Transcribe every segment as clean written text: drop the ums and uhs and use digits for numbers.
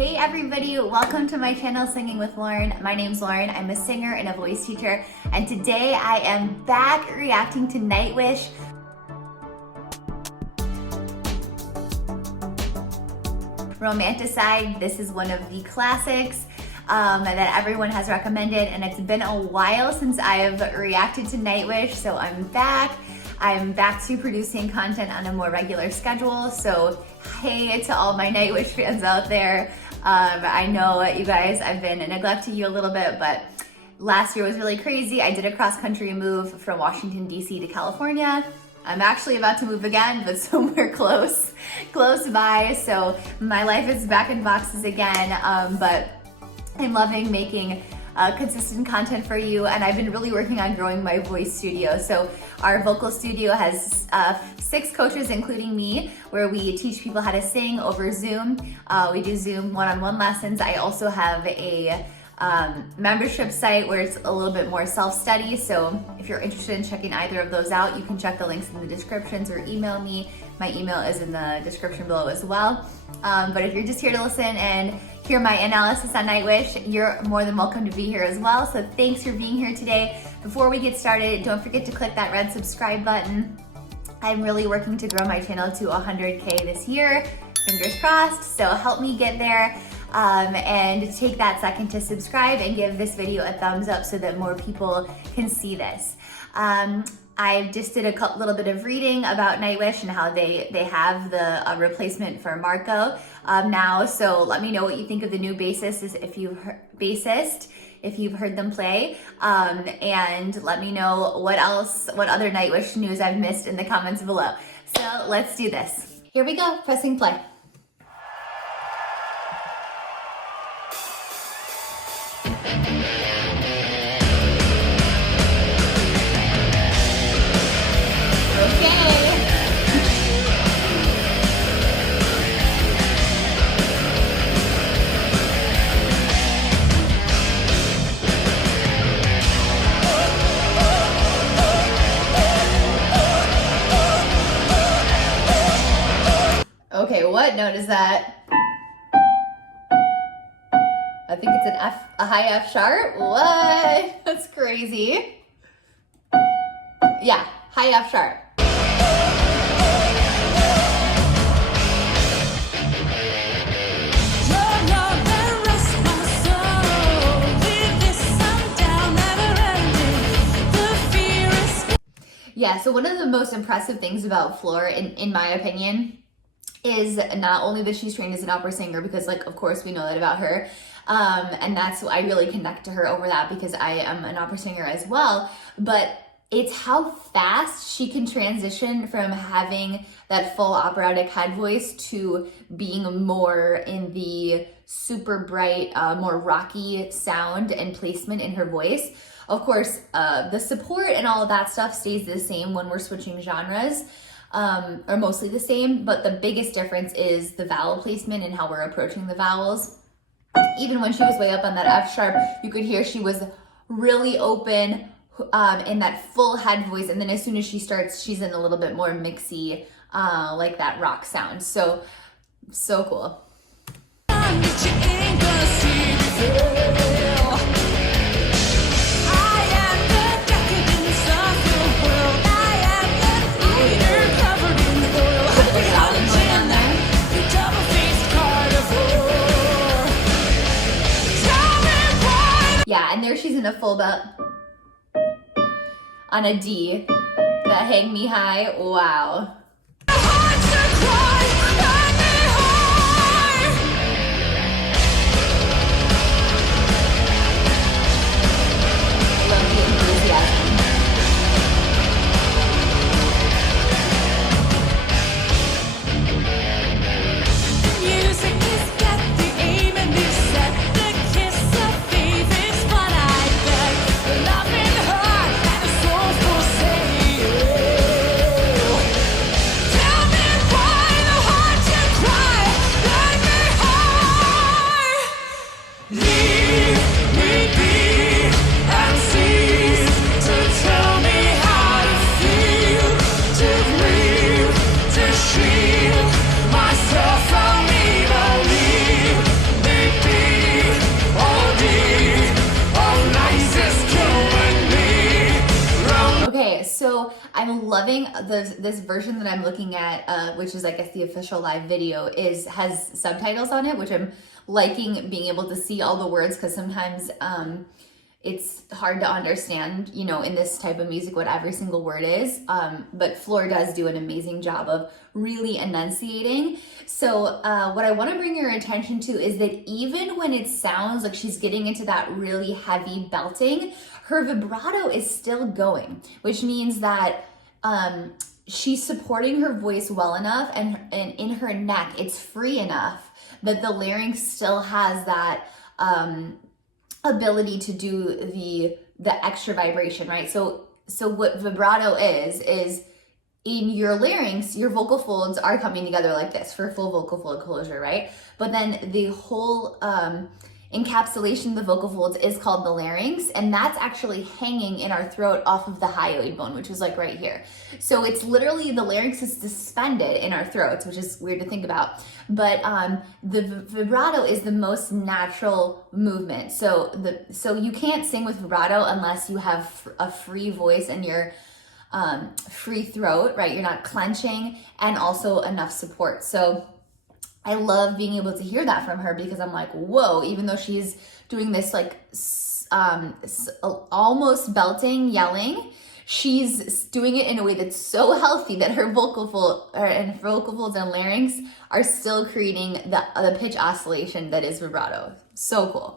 Hey everybody, welcome to my channel Singing with Lauren. My name's Lauren, I'm a singer and a voice teacher, and today I am back reacting to Nightwish. Romanticide. This is one of the classics that everyone has recommended, and it's been a while since I've reacted to Nightwish, so I'm back. I'm back to producing content on a more regular schedule, so hey to all my Nightwish fans out there. I know you guys, I've been neglecting you a little bit, but last year was really crazy. I did a cross-country move from Washington, D.C. to California. I'm actually about to move again, but somewhere close by, so my life is back in boxes again, but I'm loving making consistent content for you, and I've been really working on growing my voice studio. So our vocal studio has 6 coaches, including me, where we teach people how to sing over Zoom. We do Zoom one-on-one lessons. I also have a membership site where it's a little bit more self-study. So if you're interested in checking either of those out, you can check the links in the descriptions or email me. My email is in the description below as well. But if you're just here to listen and hear my analysis on Nightwish, you're more than welcome to be here as well. So thanks for being here today. Before we get started, don't forget to click that red subscribe button. I'm really working to grow my channel to 100K this year. Fingers crossed, so help me get there. And take that second to subscribe and give this video a thumbs up so that more people can see this. I just did a little bit of reading about Nightwish and how they have the replacement for Marco now. So let me know what you think of the new bassist if you've heard them play, and let me know what other Nightwish news I've missed in the comments below. So let's do this. Here we go, pressing play. Okay, what note is that? I think it's a high F sharp. What? That's crazy. Yeah, high F sharp. Yeah, so one of the most impressive things about Floor, in my opinion, is not only that she's trained as an opera singer, because of course we know that about her, and that's I really connect to her over that because I am an opera singer as well, but it's how fast she can transition from having that full operatic head voice to being more in the super bright, more rocky sound and placement in her voice. Of course, the support and all of that stuff stays the same when we're switching genres, are mostly the same, but the biggest difference is the vowel placement and how we're approaching the vowels. Even when she was way up on that F sharp, you could hear she was really open in that full head voice, and then as soon as she starts, she's in a little bit more mixy, like that rock sound. So cool. Yeah, and there she's in a full belt on a D, that Hang Me High, wow. Love the enthusiasm. loving this version that I'm looking at, which is I guess the official live video, has subtitles on it, which I'm liking being able to see all the words, because sometimes it's hard to understand, you know, in this type of music what every single word is. But Floor does do an amazing job of really enunciating. So what I want to bring your attention to is that even when it sounds like she's getting into that really heavy belting, her vibrato is still going, which means that she's supporting her voice well enough, and in her neck, it's free enough that the larynx still has that ability to do the extra vibration, right? So what vibrato is in your larynx, your vocal folds are coming together like this for full vocal fold closure, right? But then the whole encapsulation of the vocal folds is called the larynx, and that's actually hanging in our throat off of the hyoid bone, which is like right here. So it's literally, the larynx is suspended in our throats, which is weird to think about. But the vibrato is the most natural movement. So you can't sing with vibrato unless you have a free voice and your free throat, right? You're not clenching, and also enough support. So I love being able to hear that from her, because I'm like, whoa, even though she's doing this like almost belting, yelling, she's doing it in a way that's so healthy that her vocal folds and larynx are still creating the pitch oscillation that is vibrato. So cool.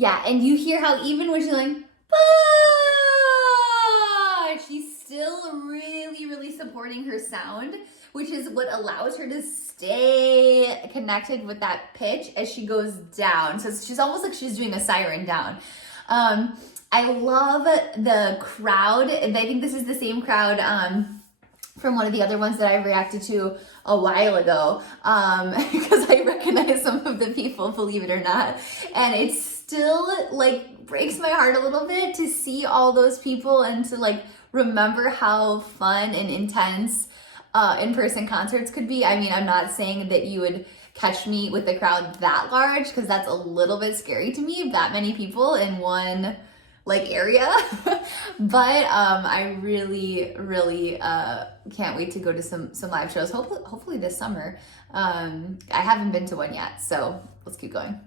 Yeah, and you hear how even when she's like, she's still really, really supporting her sound, which is what allows her to stay connected with that pitch as she goes down. So she's almost like she's doing a siren down. I love the crowd. I think this is the same crowd from one of the other ones that I reacted to a while ago, because I recognize some of the people, believe it or not. And it's still like breaks my heart a little bit to see all those people and to like remember how fun and intense in-person concerts could be. I mean, I'm not saying that you would catch me with a crowd that large, because that's a little bit scary to me, that many people in one like area. But I really can't wait to go to some live shows, hopefully this summer. I haven't been to one yet, so let's keep going.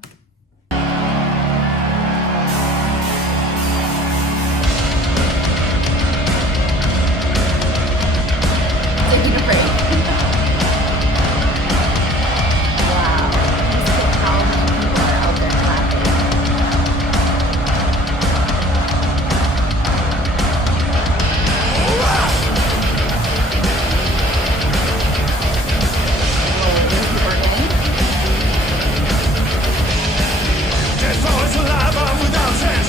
Taking a break. Wow, look at how many people are out there clapping. There's always a lava without end.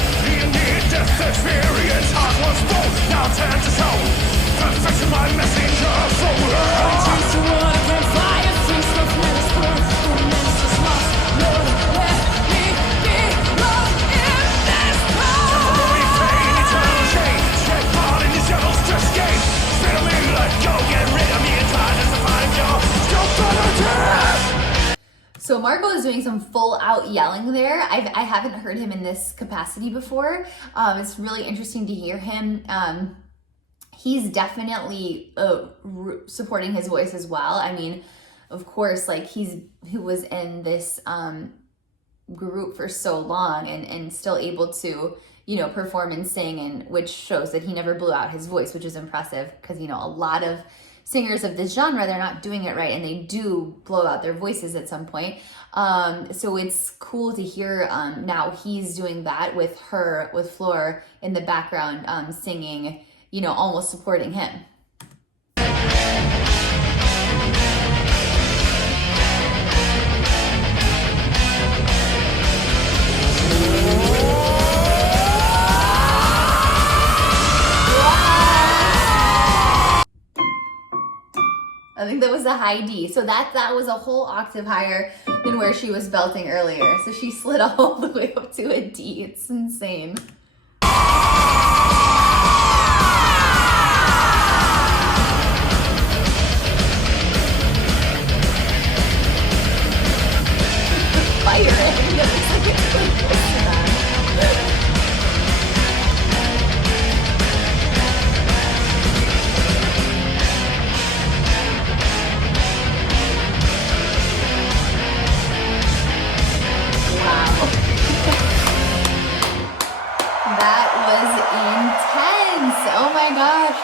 So Marco is doing some full out yelling there. I haven't heard him in this capacity before. It's really interesting to hear him. He's definitely supporting his voice as well. I mean, of course, like he was in this group for so long and still able to, you know, perform and sing, and which shows that he never blew out his voice, which is impressive because, you know, a lot of singers of this genre, they're not doing it right and they do blow out their voices at some point. So it's cool to hear now he's doing that with Flor in the background singing, you know, almost supporting him. I think that was a high D. So that was a whole octave higher than where she was belting earlier. So she slid all the way up to a D. It's insane.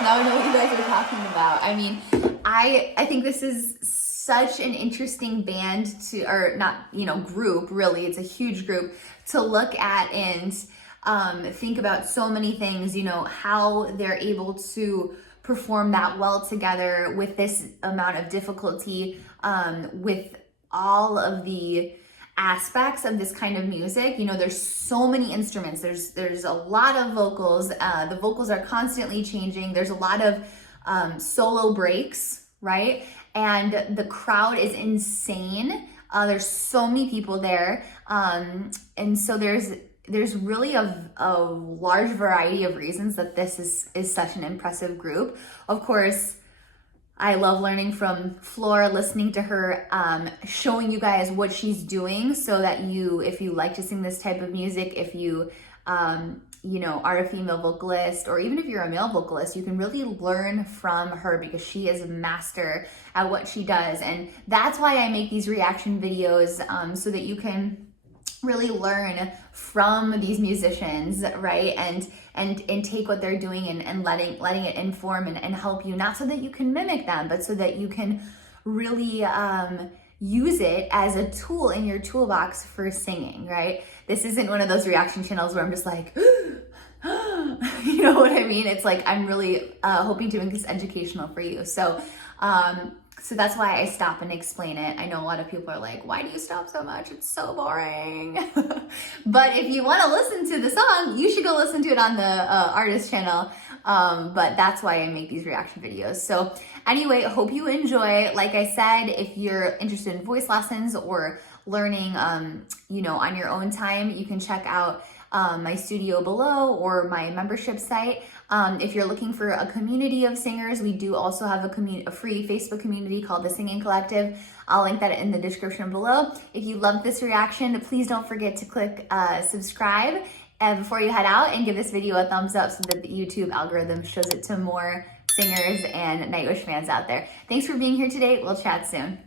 Now I know what you guys are talking about. I mean, I think this is such an interesting band to, or not, you know, group, really, it's a huge group to look at and think about so many things, you know, how they're able to perform that well together with this amount of difficulty, with all of the aspects of this kind of music. You know, there's so many instruments, there's a lot of vocals, the vocals are constantly changing, there's a lot of solo breaks, right? And the crowd is insane. There's so many people there, and so there's really a large variety of reasons that this is such an impressive group. Of course, I love learning from Flor, listening to her, showing you guys what she's doing so that if you like to sing this type of music, if you, you know, are a female vocalist, or even if you're a male vocalist, you can really learn from her because she is a master at what she does. And that's why I make these reaction videos, so that you can really learn from these musicians, right? And take what they're doing and letting it inform and help you, not so that you can mimic them, but so that you can really use it as a tool in your toolbox for singing, right? This isn't one of those reaction channels where I'm just like, you know what I mean? It's like, I'm really hoping to make this educational for you. So that's why I stop and explain it. I know a lot of people are like, why do you stop so much? It's so boring. But if you want to listen to the song, you should go listen to it on the artist channel. But that's why I make these reaction videos. So anyway, hope you enjoy. Like I said, if you're interested in voice lessons or learning, you know, on your own time, you can check out my studio below or my membership site. If you're looking for a community of singers, we do also have a free Facebook community called The Singing Collective. I'll link that in the description below. If you loved this reaction, please don't forget to click subscribe before you head out, and give this video a thumbs up so that the YouTube algorithm shows it to more singers and Nightwish fans out there. Thanks for being here today. We'll chat soon.